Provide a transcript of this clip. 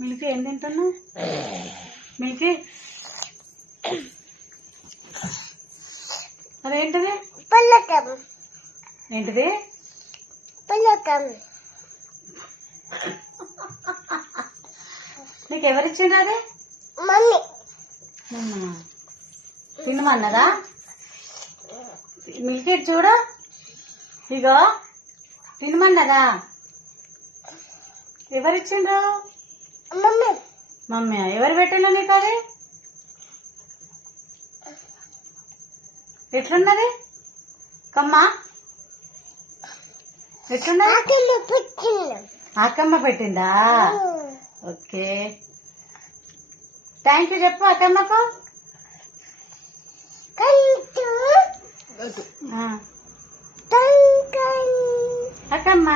Milky ఏం తింటున్నావు? Milky? అదేంటిది? పుల్లకం. ఏంటిది? పుల్లకం. నీకు ఎవరిచ్చిండ్రు అది? మమ్మీ. తినమన్నదా? మిల్కీ చూడు. ఇగో తినమన్నదా? ఎవరిచ్చిండ్రు? మమ్మీ. ఎవరు పెట్టిండ్రు నీకు అది ఎట్లున్నది? కమ్మా? ఎట్లున్నది? అక్కమ్మ పెట్టిందా? ఓకే. థ్యాంక్ యూ చెప్పు అక్కమ్మకు. అక్కమ్మ.